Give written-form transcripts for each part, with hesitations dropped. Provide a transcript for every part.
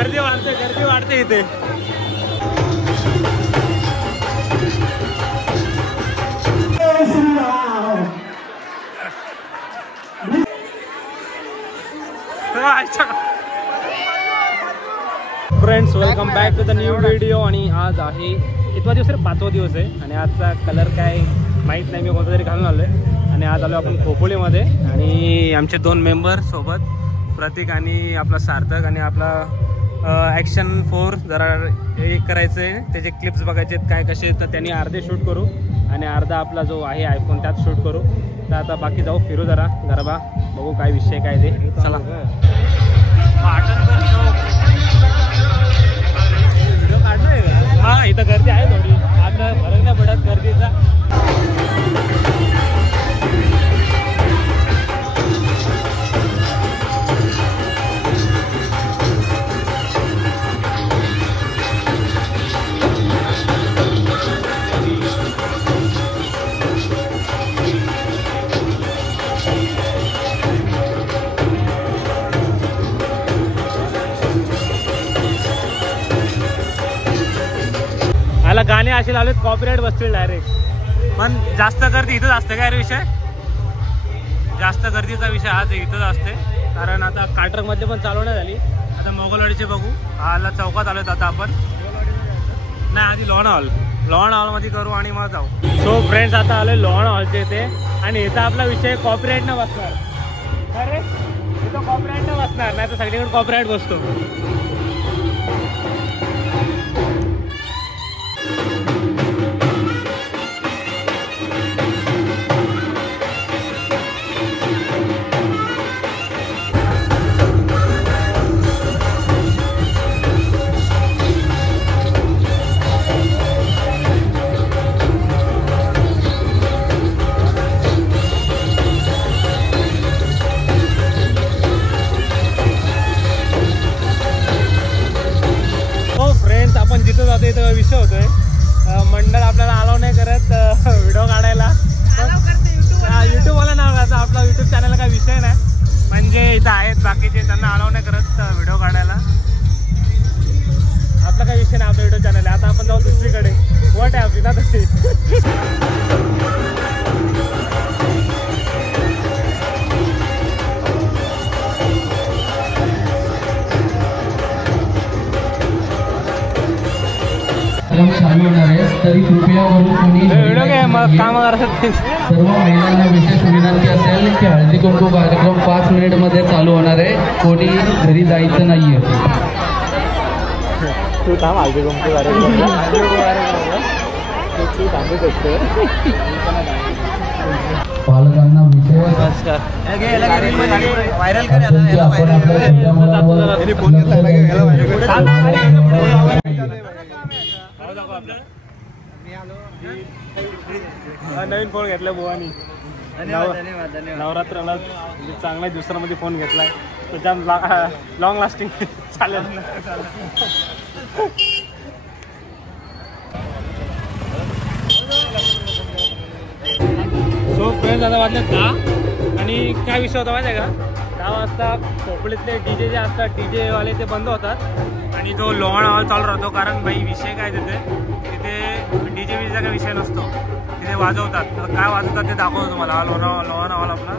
गर्दी वाढते इथे. Friends, welcome back to the new video. आणि आज आहे कितवा दिवस रे? 5वा दिवस आहे. आणि आजचा कलर काय माहीत नाही, मी कोणता तरी घालून आलो आहे. आणि आज आलो आपण खोपोलीमध्ये. आणि आमचे 2 मेंबर सोबत, प्रतीक आणि आपला सार्थक. आणि आपला ॲक्शन 4 जरा हे करायचं आहे, त्याचे क्लिप्स बघायचे आहेत काय कसे. तर त्यांनी अर्धे शूट करू आणि अर्धा आपला जो आहे आयफोन त्यात शूट करू. तर आता बाकी जाऊ फिरू जरा गरबा, बघू काय विषय काय ते. चला व्हिडिओ काढणार आहे का? हां, इथं गर्दी आहे थोडी, आता फरक नाही पडत गर्दीचा. गाणे असे लावलेत कॉपीराईट बसतील डायरेक्ट. पण जास्त गर्दी इथंच असते काय रे? विषय जास्त गर्दीचा विषय आज इथंच असते, कारण आता काटरमध्ये पण चालवण्यात झाली. आता मोगलवाडीचे बघू. हाला चौकात आलोत आता आपण. नाही, आधी लोहाणा हॉलमध्ये करू आणि मग जाऊ. सो फ्रेंड्स, आता आलोय लोहाणा हॉलच्या इथे. आणि इथं आपला विषय कॉपीराईट न बसणार. अरे इथं कॉपीराईट न बसणार, नाही तर सगळीकडे कॉपीराईट बसतो. जिथं जातो इथं विषय होतोय, मंडळ आपल्याला अलाव नाही करत व्हिडिओ काढायला. युट्यूबवाला नाव घालतं, आपला युट्यूब चॅनलला काही विषय नाही. म्हणजे इथं आहेत बाकीचे, त्यांना अलाव नाही करत व्हिडिओ काढायला. आपला काही विषय नाही, आपला युट्यूब चॅनल आहे. आता आपण जाऊ दुसरीकडे. वट आहे आपली ना तशी. चालू होणार आहे, तरी कृपया सर्व महिलांना विशेष विनंती असेल की हळदी कुंकू कार्यक्रम 5 मिनिटमध्ये चालू होणार आहे. कोणी घरी जायचं नाहीये. तू थांब, हळदी कुंकू कार्यक्रम पालकांना विशेष व्हायरल नवीन फोन घेतलाय बुवानी. धन्यवाद. नवरात्राला चांगला दुसऱ्यामध्ये फोन घेतलाय, तो जाम लॉंग लास्टिंग चालेल. सो फ्रेंड्स, आता वाजले 10. आणि काय विषय होता माहिती आहे का? 10 वाजता खोपोलीतले DJ जे असतात, DJ वाले ते बंद होतात आणि तो लोहाणा हॉल चालू राहतो. कारण बाई विषय काय, तिथे DJ बीजेचा काही विषय नसतो, तिथे वाजवतात. तर काय वाजवतात ते दाखवतो तुम्हाला. लोहाणा हॉल आपला.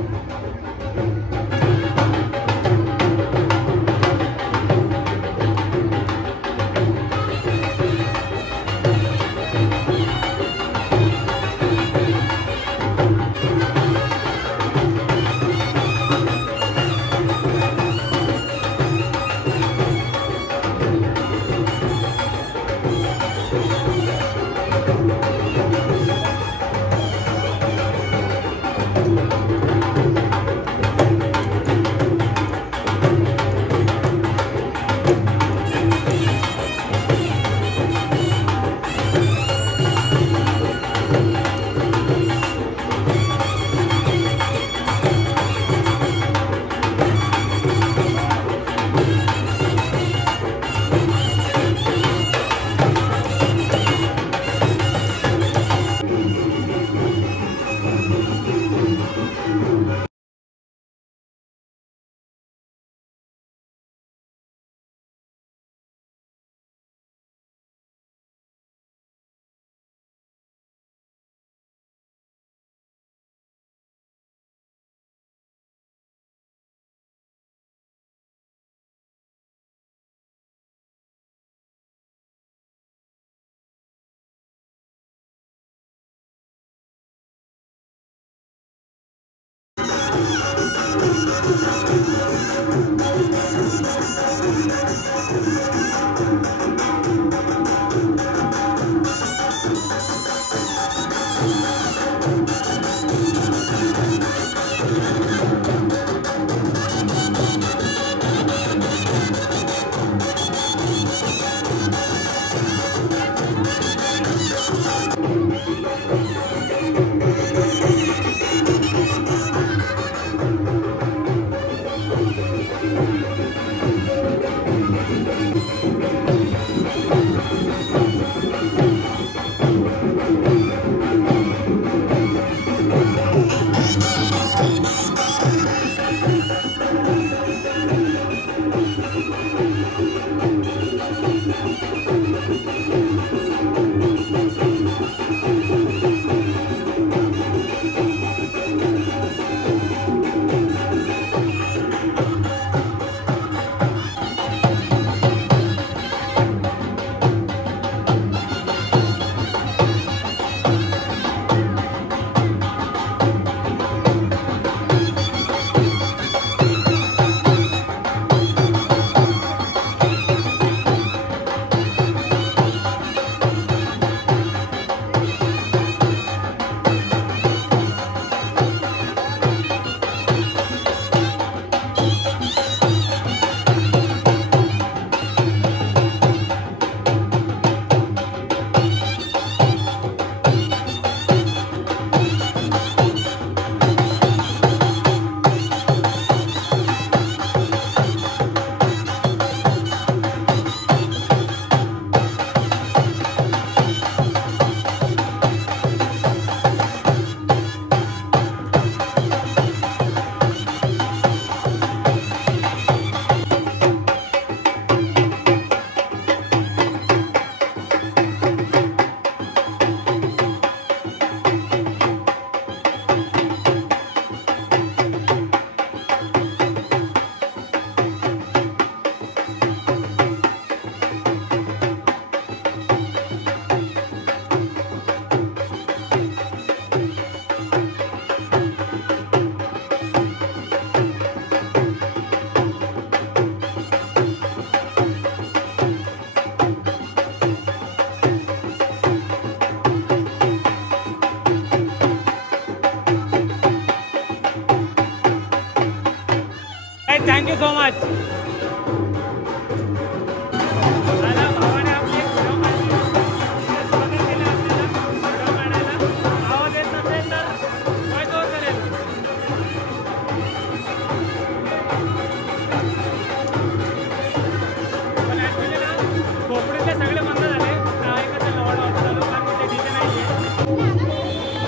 Thank you so much.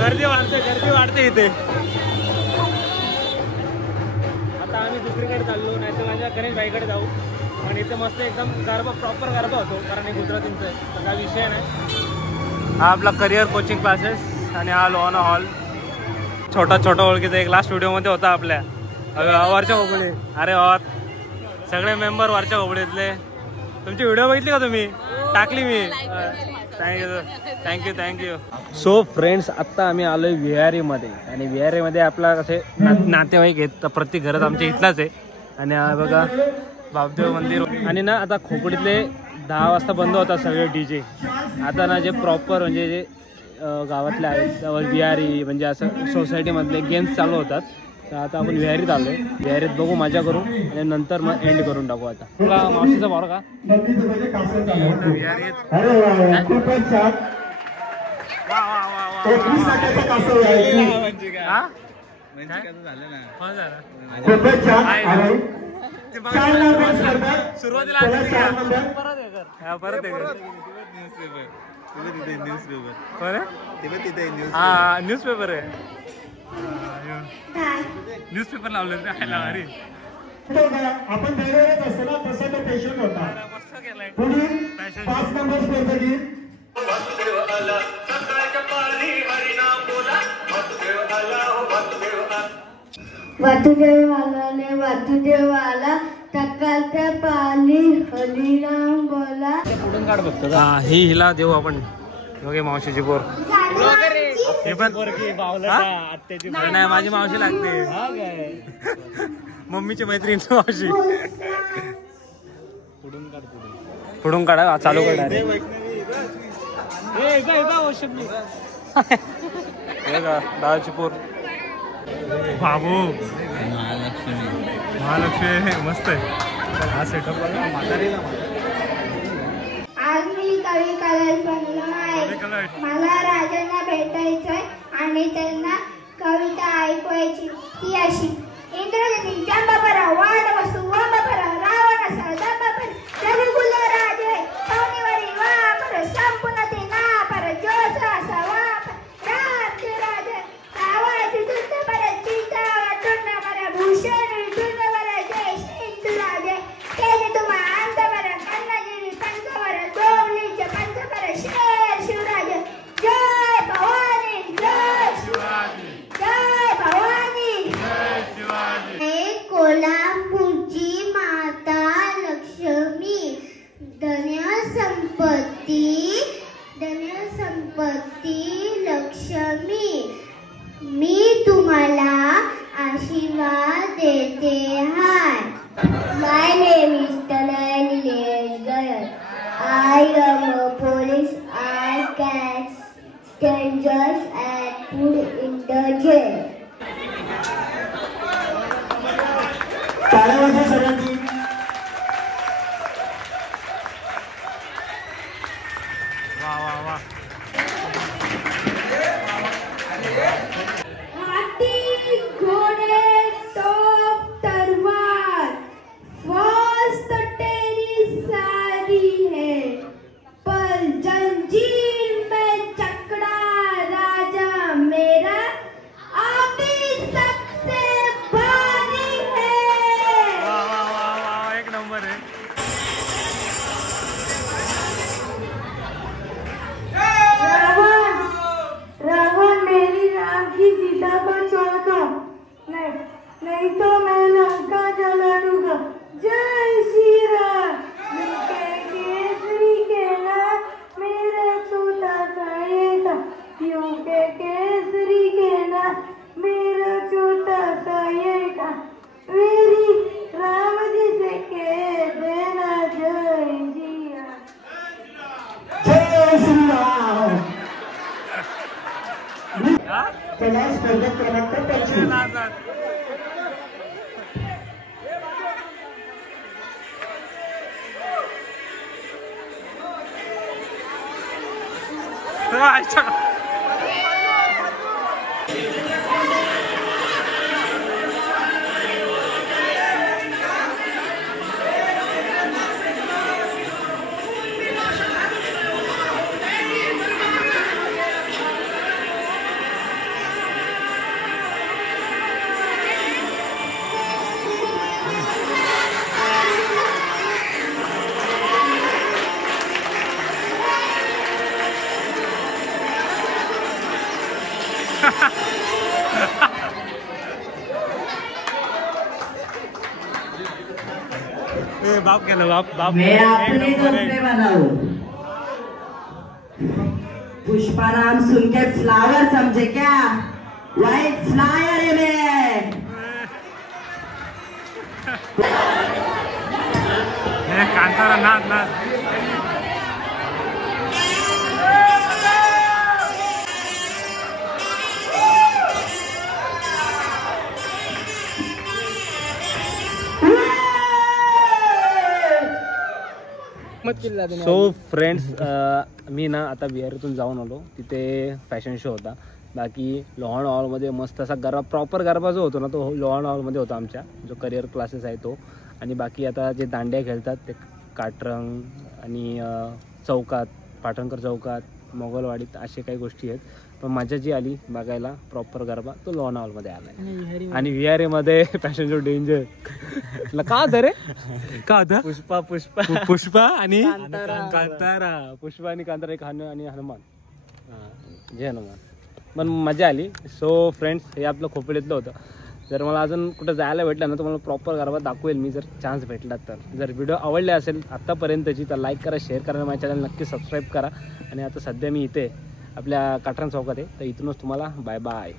गर्दी वाढते इथे. आता आम्ही दुसरीकडे चाललो, नाही तर माझ्या गणेश भाईकडे जाऊ. आणि इथे मस्त एकदम गरबा, प्रॉपर गरबा होतो, कारण हे गुजरातींचं आहे, तर काही विषय नाही. हा आपला करिअर कोचिंग क्लासेस आणि हा लोहाना हॉल. छोटा ओळखीचा एक लास्ट व्हिडिओमध्ये होता आपल्या वरच्या खोबळे. अरे वा, सगळे मेंबर वरच्या खोबळीतले. तुमची व्हिडिओ बघितली का तुम्ही? टाकली मी. थँक्यू. सो फ्रेंड्स, आत्ता आम्ही आलो आहे विहारीमध्ये. आणि विहारीमध्ये आपला कसे नातेवाईक आहेत, तर प्रत्येक घरात आमच्या इथलाच आहे. आणि बघा बापदेव मंदिर. आणि ना आता खोपडीतले 10 वाजता बंद होतात सगळे DJ. आता ना जे प्रॉपर म्हणजे जे गावातले आहेत विहारी, म्हणजे असं सोसायटीमधले गेम्स चालू होतात. तर आता आपण विहारीत आलो आहे. विहारीत बघू, मजा करू आणि नंतर मग एंड करून टाकू. आता तुला मावशीचा भाव का विहारीत. सुरुवातीला न्यूजपेपर आहे. न्यूजपेपर लावले अरे आपण दरवेळेस असतो ना, तसा तो पेशंट होता. पुढे 5 नंबर स्पर्धा घेईल. वासुदेव आला, वासुदेव आला, सकाळच्या पाणी हरिनाम बोला. पुढून काढ बघतो. हा, ही हिला देऊ आपण. बघे मावशीची पोर. हे पण नाही, माझी मावशी लागते. मम्मीची मैत्रीण मावशी. पुढून काढा चालू करा. दाळची पोर बाबू महालक्ष्मी मस्त आहे हा सेटअप. आज मी कवी कलश बनलो आहे. मला राजांना भेटायचंय आणि त्यांना कविता ऐकवायची. ती अशी. इंद्रजनी जंबापरा वाण वसु वामपरा रावण असा जंबापर रघुकुल राजे पौनिवरी वापर संपूर्ण ते नापर जोश असा वापर राज राजे आवाज दुष्ट पर चिंता वाटून पर भूषण विठून पर जय सिंधू राजे तेज तुम्हा अंत पर कन्नागिरी पंच पर दोबलीचे पंच पर शेर शिवराजे जय भवानी जय शिवाजी जय भवानी जय शिवाजी. कोल्हापूरची माता लक्ष्मी धन्य संपत्ती लक्ष्मी मी तुम्हाला आशीर्वाद देते हाय. माय name is Tanay Nilesh गयत. I am a police. I catch strangers and put in the jail. टाळ्या वाजवा सगळ्यांनी. वा वा वा. हाथी घोड़े तोप तलवार फौज तेरी सारी है पर जंजीर में चकड़ा राजा मेरा आप ही सबसे भारी है. वा वा वा वा एक नंबर आहे. रावण मेरी राम की सीता को छोड़ दो. नहीं तो मैं लंका जला दूंगा. जय श्री राम. यूके केसरी के नाम मेरा छोटा सा ये था. यूके केसरी के नाम मेरा छोटा सा ये था. मेरी राम जी से कह देना जय जी राम. जय श्रीराम. चला स्पर्धा क्रमांक 25. बाप केलं बाप. मैं अपने दोस्त बनाऊ. पुष्पाराम सुन के फ्लावर समझे क्या? व्हाइट फ्लायर है मैं. कांतारा नाच नाच. सो फ्रेंड्स मी ना आता बिहारीतून जाऊन आलो. तिथे फॅशन शो होता. बाकी लोहाण हॉलमध्ये मस्त असा गरबा प्रॉपर गरबा जो होतो ना तो लोहाण हॉलमध्ये होता आमच्या जो करिअर क्लासेस आहे तो. आणि बाकी आता जे दांड्या खेळतात ते काटरंग आणि चौकात पाटणकर चौकात मोगलवाडीत असे काही गोष्टी आहेत. पण मजा जी आली बघायला प्रॉपर गरबा तो लोहाणा हॉलमध्ये आलाय. आणि विहारीमध्ये फॅशन शो डेंजर का होतं रे का होतं. पुष्पा आणि कांतारा. पुष्पा आणि कांतारा एक आणि हनुमान जय हनुमान. पण मजा आली. सो फ्रेंड्स हे आपलं खोपोलीतलं होतं. जर मला अजून कुठं जायला भेटलं ना तर मला प्रॉपर गरबा दाखवेल मी जर चान्स भेटला तर. जर व्हिडिओ आवडले असेल आत्तापर्यंतची तर लाईक करा शेअर करा. माझ्या चॅनल नक्की सबस्क्राईब करा. आणि आता सध्या मी इथे आपल्या काटरंग चौकात आहे तर इथूनच तुम्हाला बाय बाय.